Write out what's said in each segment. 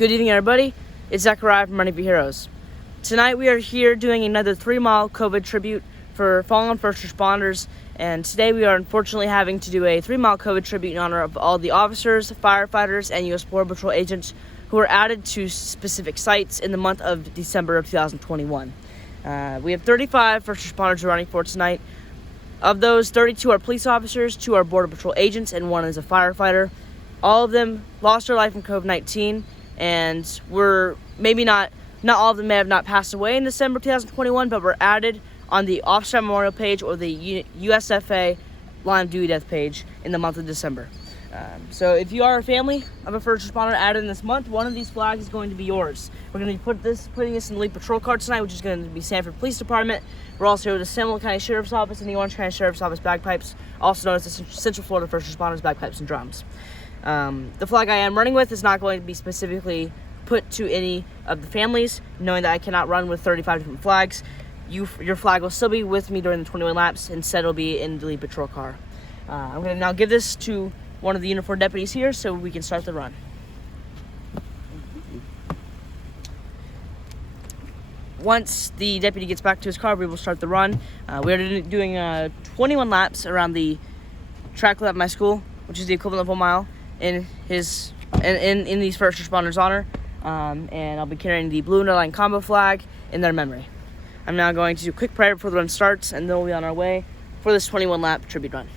Good evening, everybody. It's Zachariah from Running for Heroes. Tonight we are here doing another 3-mile COVID tribute for fallen first responders, and today we are unfortunately having to do a 3-mile COVID tribute in honor of all the officers, firefighters, and U.S. Border Patrol agents who were added to specific sites in the month of December of 2021. We have 35 first responders running for tonight. Of those, 32 are police officers, 2 are Border Patrol agents, and 1 is a firefighter. All of them lost their life from COVID-19, and we're maybe not all of them may have not passed away in December 2021, but were added on the Officer Memorial page or the USFA line of duty death page in the month of December. So if you are a family of a first responder added in this month, one of these flags is going to be yours. We're going to be putting this in the lead patrol car tonight, which is going to be Sanford Police Department. We're also the Seminole County Sheriff's Office and the Orange County Sheriff's Office bagpipes, also known as the Central Florida First Responders bagpipes and drums. The flag I am running with is not going to be specifically put to any of the families, knowing that I cannot run with 35 different flags. Your flag will still be with me during the 21 laps. Instead, it'll be in the lead patrol car. I'm going to now give this to one of the uniformed deputies here so we can start the run. Once the deputy gets back to his car, we will start the run. We are doing 21 laps around the track at my school, which is the equivalent of 1 mile, in these first responders' honor. And I'll be carrying the blue underline combo flag in their memory. I'm now going to do a quick prayer before the run starts, and then we'll be on our way for this 21 lap tribute run.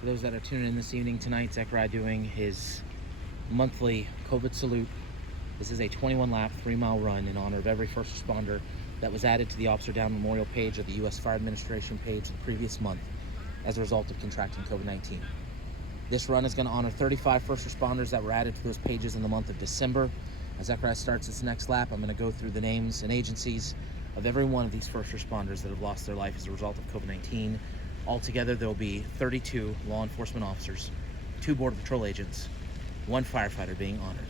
For those that are tuning in this evening tonight, Zachariah doing his monthly COVID salute. This is a 21-lap, 3-mile run in honor of every first responder that was added to the Officer Down Memorial page of the U.S. Fire Administration page the previous month as a result of contracting COVID-19. This run is going to honor 35 first responders that were added to those pages in the month of December. As Zachariah starts this next lap, I'm going to go through the names and agencies of every one of these first responders that have lost their life as a result of COVID-19. Altogether, there will be 32 law enforcement officers, 2 Border Patrol agents, 1 firefighter being honored.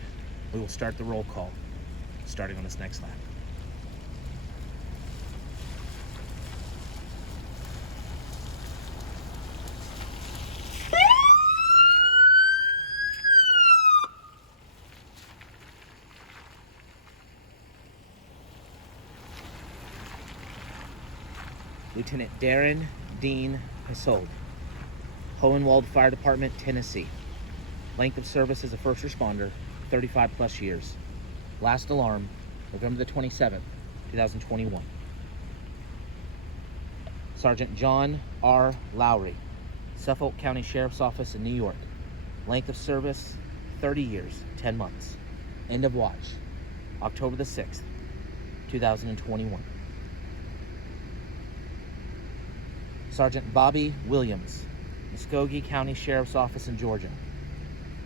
We will start the roll call starting on this next lap. Lieutenant Darren Dean Hassold, Hohenwald Fire Department, Tennessee. Length of service as a first responder, 35 plus years. Last alarm, November the 27th, 2021. Sergeant John R. Lowry, Suffolk County Sheriff's Office in New York. Length of service, 30 years, 10 months. End of watch, October the 6th, 2021. Sergeant Bobby Williams, Muskogee County Sheriff's Office in Georgia.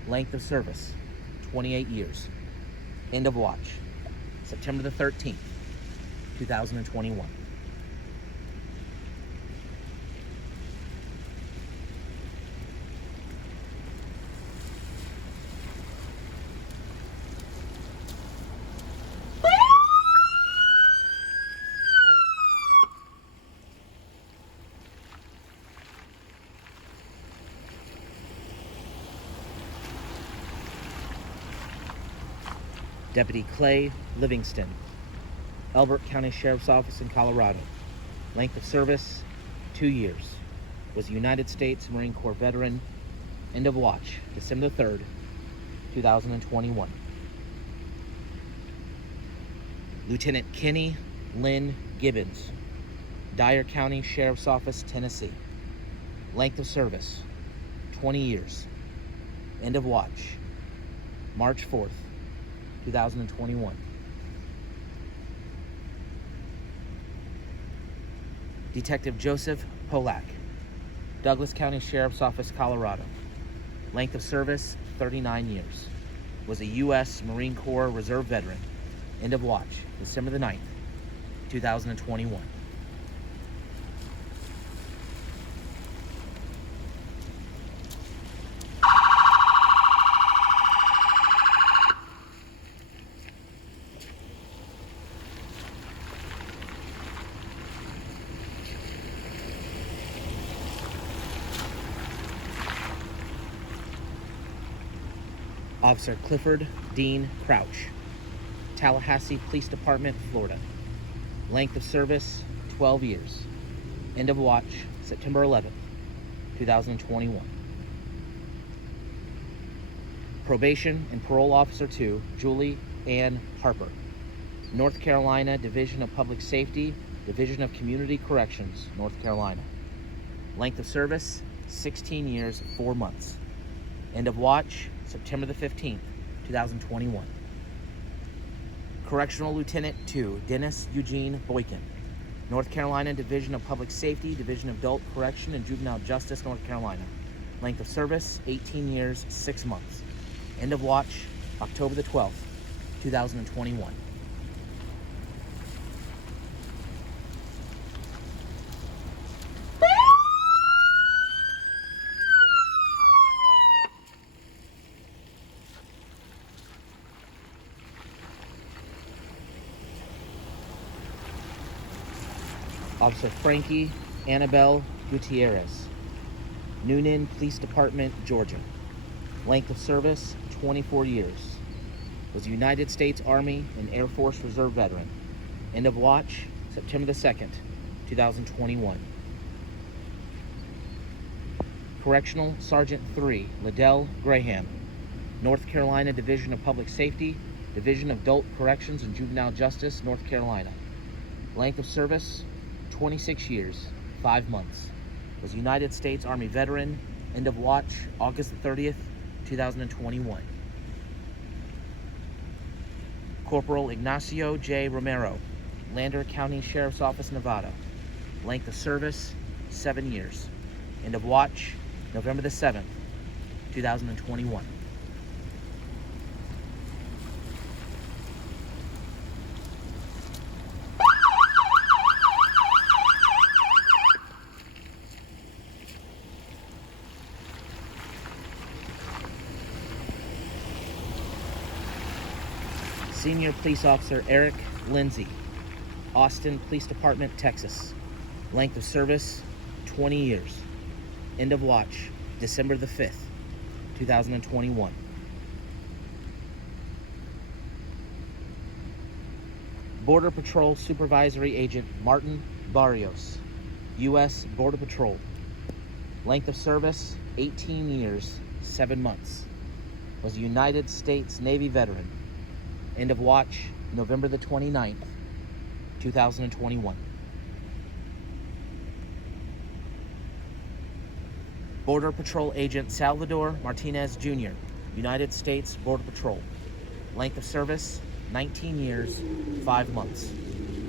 Length of service, 28 years. End of watch, September the 13th, 2021. Deputy Clay Livingston, Elbert County Sheriff's Office in Colorado. Length of service, 2 years. Was a United States Marine Corps veteran. End of watch, December 3rd, 2021. Lieutenant Kenny Lynn Gibbons, Dyer County Sheriff's Office, Tennessee. Length of service, 20 years. End of watch, March 4th, 2021. Detective Joseph Polak, Douglas County Sheriff's Office, Colorado. Length of service, 39 years. Was a U.S. Marine Corps Reserve veteran. End of watch, December the 9th, 2021. Officer Clifford Dean Crouch, Tallahassee Police Department, Florida. Length of service, 12 years. End of watch, September 11th, 2021. Probation and Parole Officer 2, Julie Ann Harper, North Carolina Division of Public Safety, Division of Community Corrections, North Carolina. Length of service, 16 years, 4 months. End of watch, September the 15th, 2021. Correctional Lieutenant 2, Dennis Eugene Boykin, North Carolina Division of Public Safety, Division of Adult Correction and Juvenile Justice, North Carolina. Length of service, 18 years, 6 months. End of watch, October the 12th, 2021. Officer Frankie Annabelle Gutierrez, Noonan Police Department, Georgia. Length of service, 24 years. Was a United States Army and Air Force Reserve veteran. End of watch, September the 2nd, 2021. Correctional Sergeant 3, Liddell Graham, North Carolina Division of Public Safety, Division of Adult Corrections and Juvenile Justice, North Carolina. Length of service, 26 years, 5 months. Was a United States Army veteran. End of watch, August the 30th, 2021. Corporal Ignacio J. Romero, Lander County Sheriff's Office, Nevada. Length of service, 7 years. End of watch, November the 7th, 2021. Senior Police Officer Eric Lindsay, Austin Police Department, Texas. Length of service, 20 years. End of watch, December the 5th, 2021. Border Patrol Supervisory Agent Martin Barrios, U.S. Border Patrol. Length of service, 18 years, 7 months. Was a United States Navy veteran. End of watch, November the 29th, 2021. Border Patrol Agent Salvador Martinez Jr., United States Border Patrol. Length of service, 19 years, 5 months.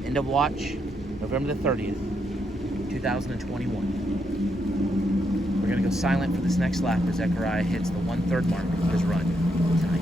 End of watch, November the 30th, 2021. We're going to go silent for this next lap as Zechariah hits the 1/3 mark of his run tonight.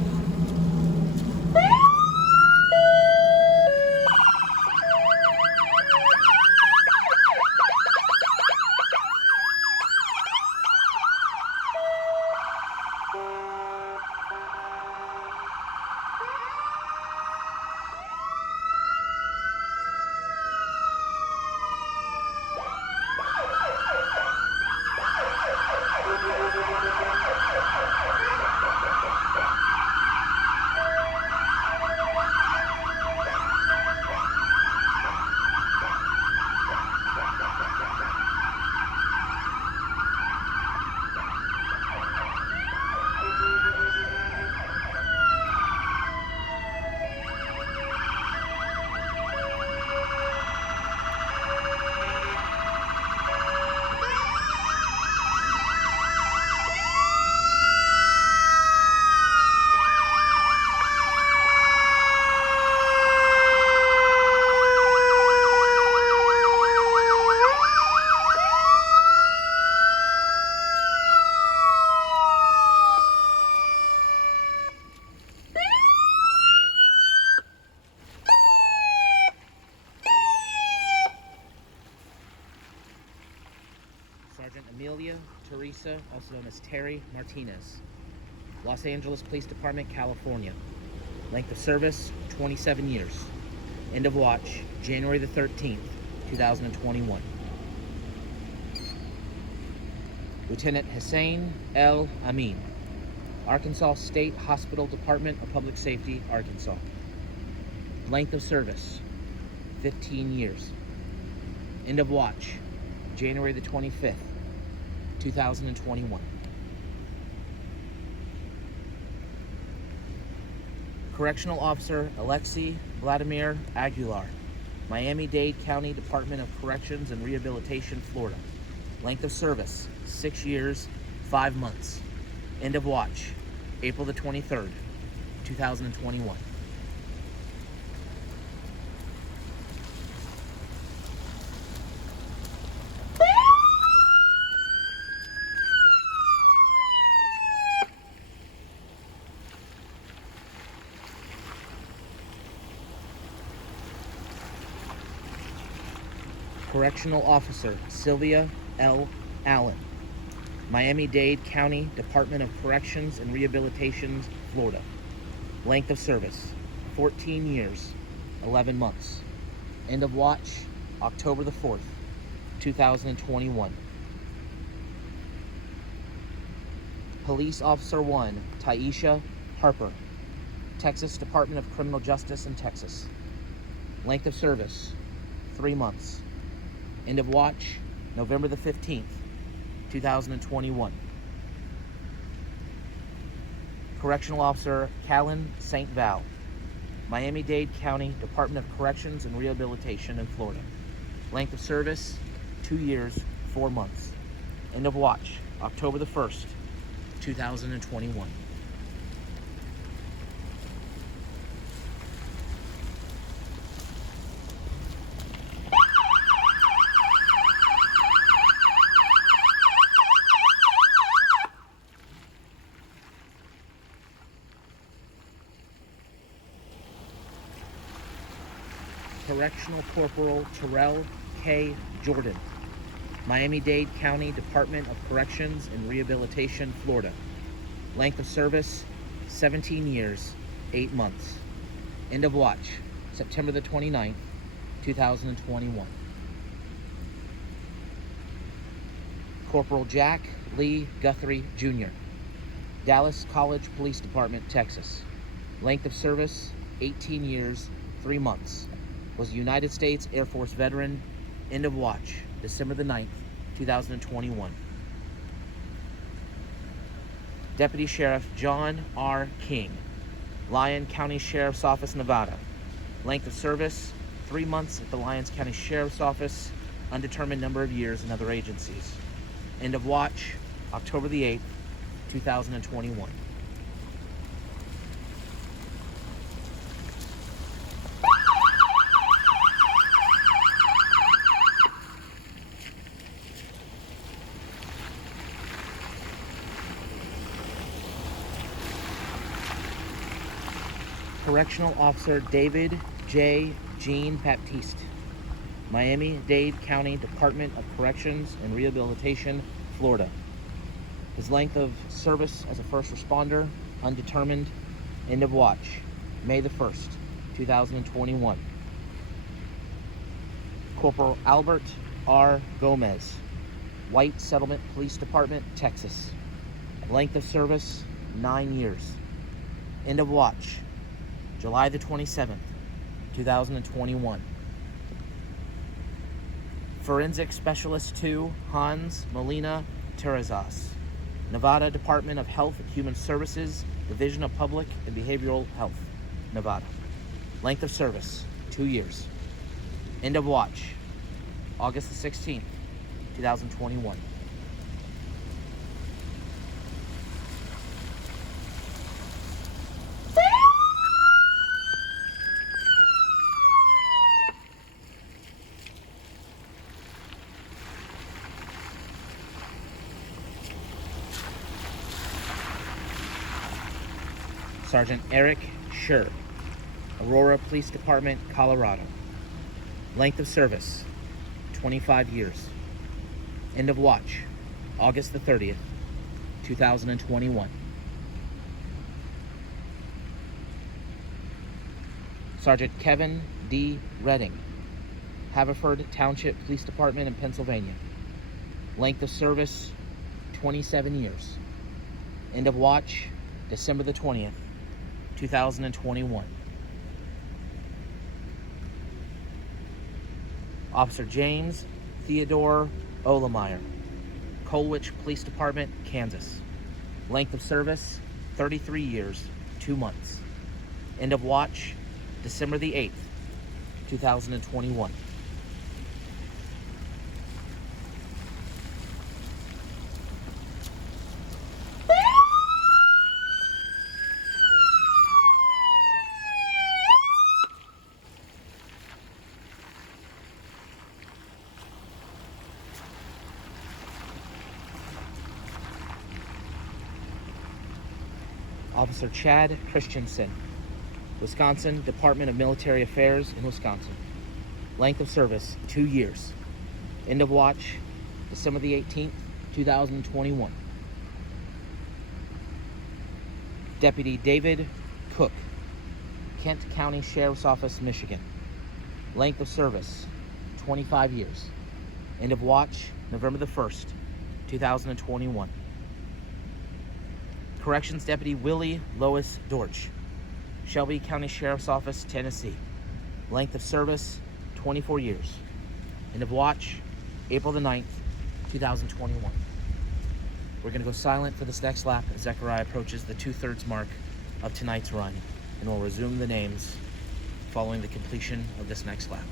Teresa, also known as Terry Martinez. Los Angeles Police Department, California. Length of service, 27 years. End of watch, January the 13th, 2021. Lieutenant Hussein L. Amin, Arkansas State Hospital Department of Public Safety, Arkansas. Length of service, 15 years. End of watch, January the 25th, 2021. Correctional Officer Alexei Vladimir Aguilar, Miami-Dade County Department of Corrections and Rehabilitation, Florida. Length of service, 6 years, 5 months. End of watch, April the 23rd, 2021. Correctional Officer Sylvia L. Allen, Miami-Dade County Department of Corrections and Rehabilitation, Florida. Length of service, 14 years, 11 months. End of watch, October the 4th, 2021. Police Officer 1, Taisha Harper, Texas Department of Criminal Justice in Texas. Length of service, 3 months. End of watch, November the 15th, 2021. Correctional Officer Callan St. Val, Miami-Dade County Department of Corrections and Rehabilitation in Florida. Length of service, 2 years, 4 months. End of watch, October the 1st, 2021. Correctional Corporal Terrell K. Jordan, Miami-Dade County Department of Corrections and Rehabilitation, Florida. Length of service, 17 years, 8 months. End of watch, September the 29th, 2021. Corporal Jack Lee Guthrie, Jr., Dallas College Police Department, Texas. Length of service, 18 years, 3 months. Was a United States Air Force veteran. End of watch, December the 9th, 2021. Deputy Sheriff John R. King, Lyon County Sheriff's Office, Nevada. Length of service, 3 months at the Lyons County Sheriff's Office, undetermined number of years in other agencies. End of watch, October the 8th, 2021. Correctional Officer David J. Jean Baptiste, Miami-Dade County Department of Corrections and Rehabilitation, Florida. His length of service as a first responder, undetermined. End of watch, May the 1st, 2021. Corporal Albert R. Gomez, White Settlement Police Department, Texas. Length of service, 9 years. End of watch, July the 27th, 2021. Forensic Specialist 2, Hans Molina Terrazas, Nevada Department of Health and Human Services, Division of Public and Behavioral Health, Nevada. Length of service, 2 years. End of watch, August the 16th, 2021. Sergeant Eric Scherr, Aurora Police Department, Colorado. Length of service, 25 years. End of watch, August the 30th, 2021. Sergeant Kevin D. Redding, Haverford Township Police Department in Pennsylvania. Length of service, 27 years. End of watch, December the 20th, 2021. Officer James Theodore Olemeyer, Colwich Police Department, Kansas. Length of service, 33 years, 2 months. End of watch, December the 8th, 2021. Officer Chad Christensen, Wisconsin Department of Military Affairs in Wisconsin. Length of service, 2 years. End of watch, December the 18th, 2021. Deputy David Cook, Kent County Sheriff's Office, Michigan. Length of service, 25 years. End of watch, November the 1st, 2021. Corrections Deputy Willie Lois Dortch, Shelby County Sheriff's Office, Tennessee. Length of service, 24 years. End of watch, April the 9th, 2021. We're going to go silent for this next lap as Zechariah approaches the 2/3 mark of tonight's run, and we'll resume the names following the completion of this next lap.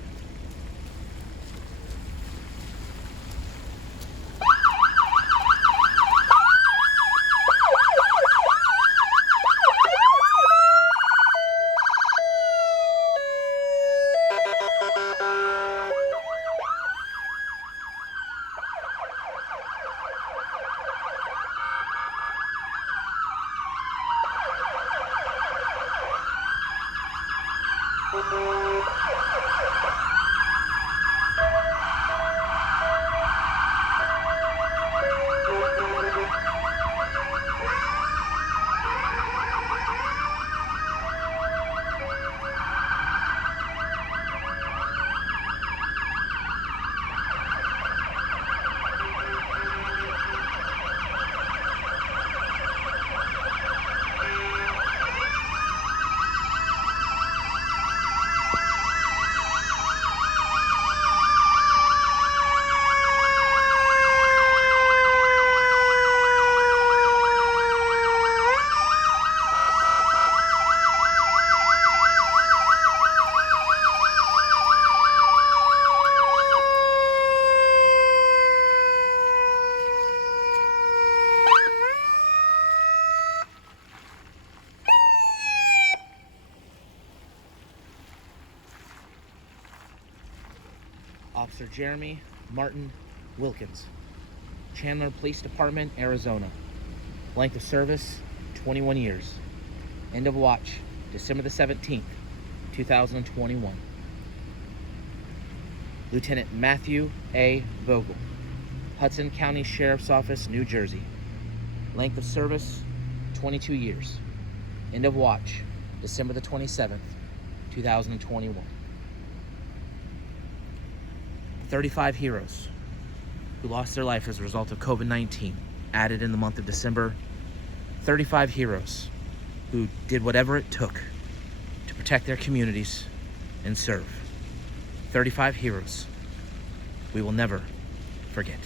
Officer Jeremy Martin Wilkins, Chandler Police Department, Arizona. Length of service, 21 years. End of watch, December the 17th, 2021. Lieutenant Matthew A. Vogel, Hudson County Sheriff's Office, New Jersey. Length of service, 22 years. End of watch, December the 27th, 2021. 35 heroes who lost their life as a result of COVID-19 added in the month of December. 35 heroes who did whatever it took to protect their communities and serve. 35 heroes we will never forget.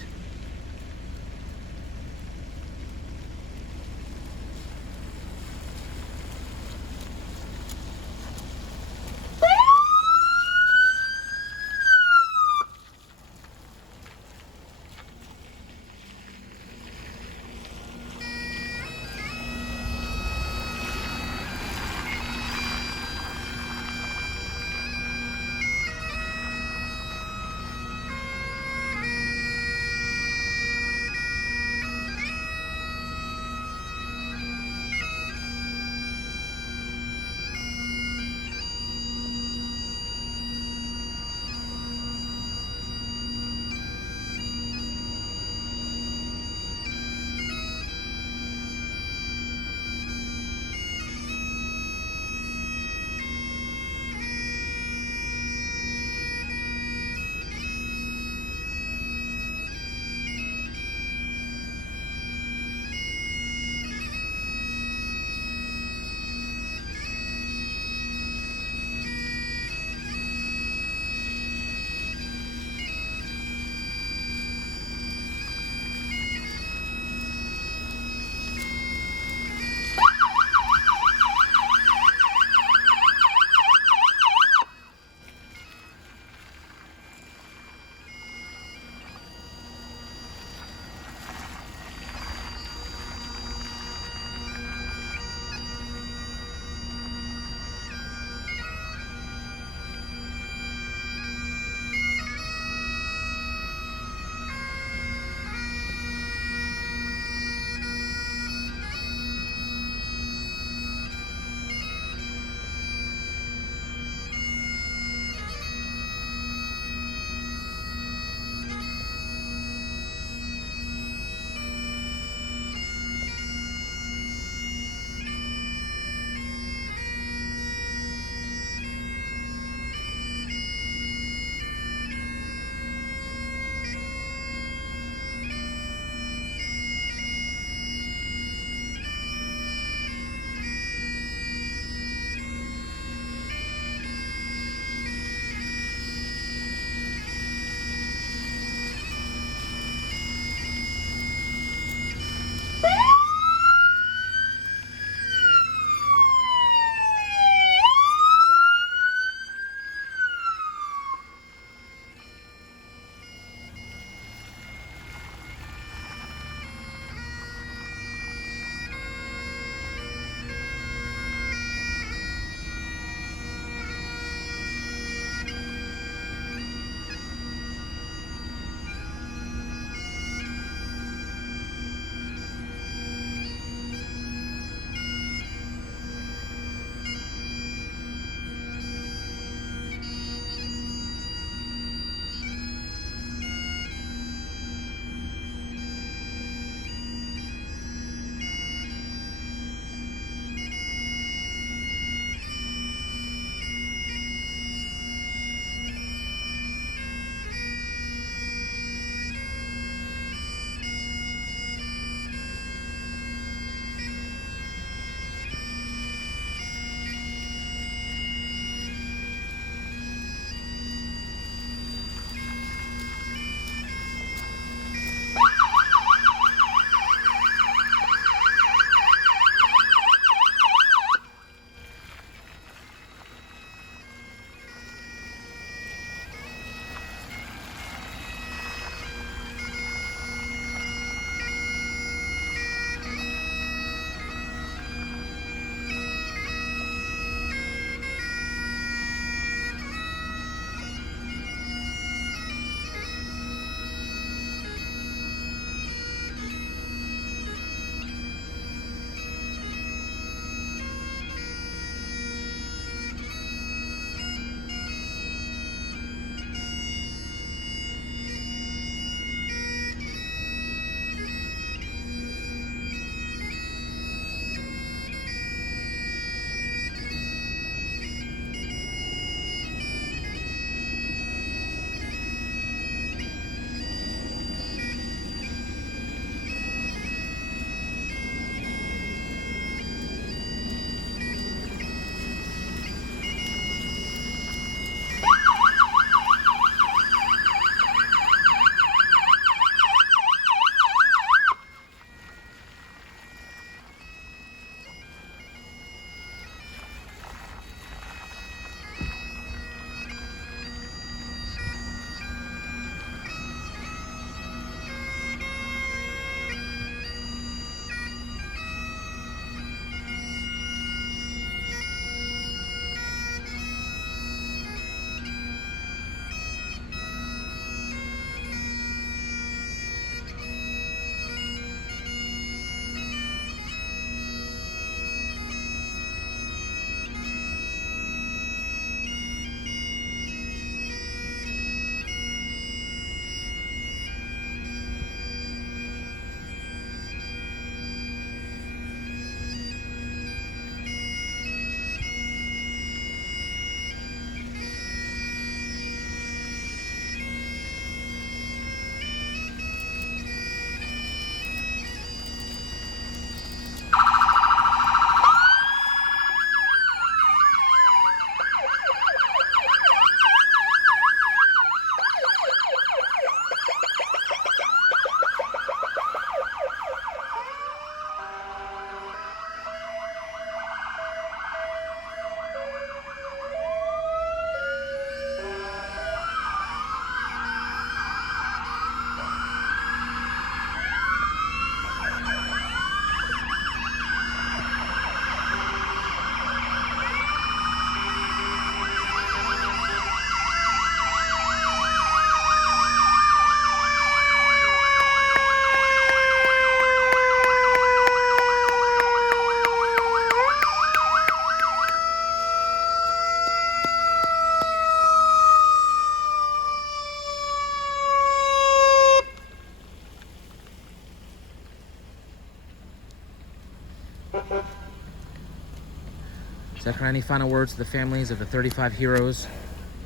Zechariah, any final words to the families of the 35 heroes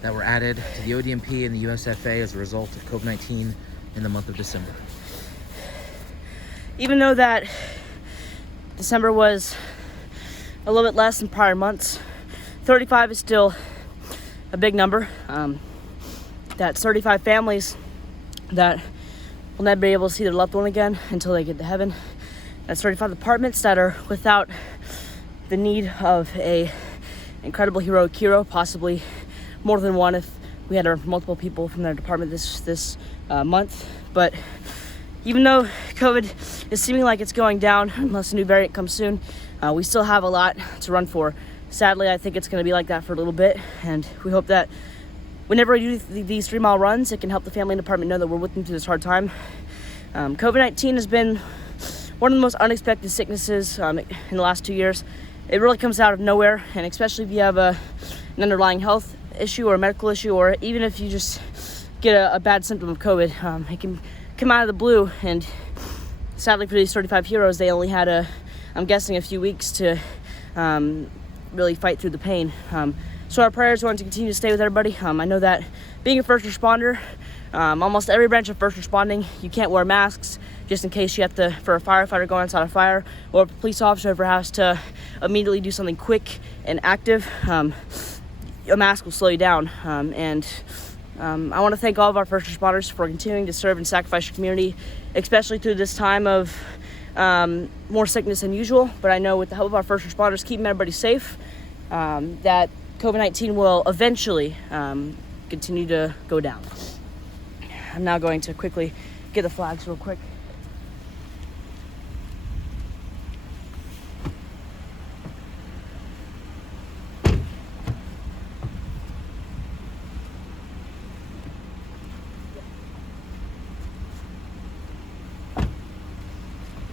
that were added to the ODMP and the USFA as a result of COVID-19 in the month of December? Even though that December was a little bit less than prior months, 35 is still a big number. That's 35 families that will never be able to see their loved one again until they get to heaven. That's 35 departments that are without the need of a incredible heroic hero, possibly more than one if we had multiple people from their department this month. But even though COVID is seeming like it's going down, unless a new variant comes soon, we still have a lot to run for. Sadly, I think it's going to be like that for a little bit, and we hope that whenever we do these 3 mile runs, it can help the family and department know that we're with them through this hard time. COVID-19 has been one of the most unexpected sicknesses in the last 2 years. It really comes out of nowhere, and especially if you have an underlying health issue or a medical issue, or even if you just get a bad symptom of COVID, it can come out of the blue. And sadly for these 35 heroes, they only had I'm guessing a few weeks to really fight through the pain. So our prayers want to continue to stay with everybody. I know that being a first responder, almost every branch of first responding, you can't wear masks just in case you have to, for a firefighter going outside a fire, or a police officer ever has to immediately do something quick and active. A mask will slow you down. I want to thank all of our first responders for continuing to serve and sacrifice your community, especially through this time of more sickness than usual. But I know with the help of our first responders keeping everybody safe, that COVID-19 will eventually continue to go down. I'm now going to quickly get the flags real quick.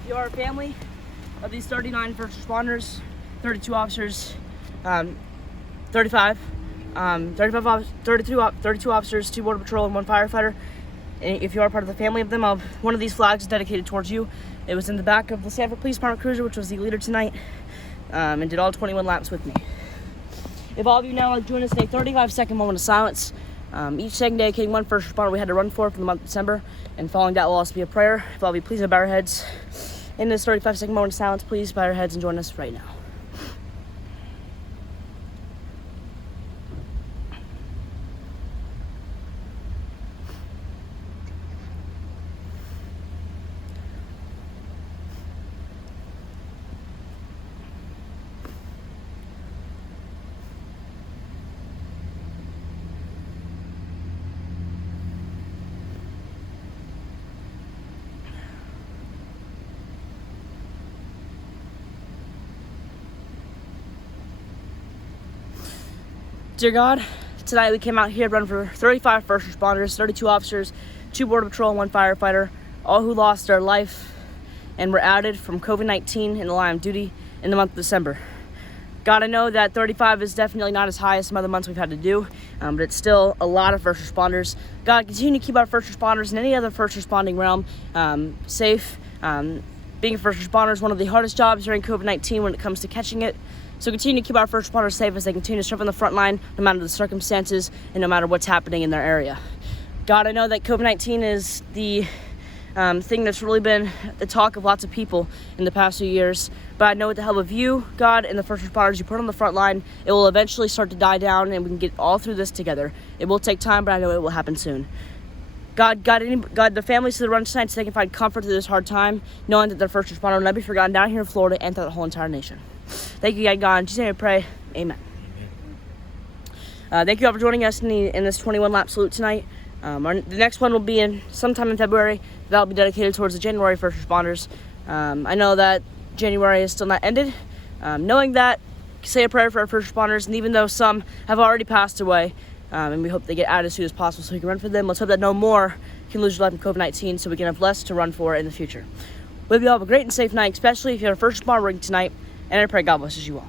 You are a family of these 39 first responders, 32 officers, 32 officers, 2 border patrol, and 1 firefighter. And if you are part of the family of them, one of these flags is dedicated towards you. It was in the back of the Sanford Police Department cruiser, which was the leader tonight, and did all 21 laps with me. If all of you now like join us in a 35-second moment of silence, each second dedicating 1 first responder we had to run for the month of December, and following that will also be a prayer. If all of you please bow your heads. In this 35-second moment of silence, please bow your heads and join us right now. Dear God, tonight we came out here to run for 35 first responders, 32 officers, 2 border patrol, and 1 firefighter, all who lost their life and were added from COVID-19 in the line of duty in the month of December. God, I know that 35 is definitely not as high as some other months we've had to do, but it's still a lot of first responders. God, continue to keep our first responders and any other first responding realm safe. Being a first responder is one of the hardest jobs during COVID-19 when it comes to catching it. So continue to keep our first responders safe as they continue to serve on the front line, no matter the circumstances and no matter what's happening in their area. God, I know that COVID-19 is the thing that's really been the talk of lots of people in the past few years. But I know with the help of you, God, and the first responders you put on the front line, it will eventually start to die down and we can get all through this together. It will take time, but I know it will happen soon. God, the families to the run tonight, so they can find comfort through this hard time, knowing that their first responder will never be forgotten down here in Florida and throughout the whole entire nation. Thank you, God. In Jesus' name I pray. Amen. Thank you all for joining us in this 21-lap salute tonight. The next one will be sometime in February. That'll be dedicated towards the January first responders. I know that January is still not ended. Knowing that, say a prayer for our first responders, and even though some have already passed away, and we hope they get out as soon as possible so we can run for them, let's hope that no more can lose your life in COVID-19 so we can have less to run for in the future. We hope you all have a great and safe night, especially if you're a first responder tonight, and I pray God blesses you all.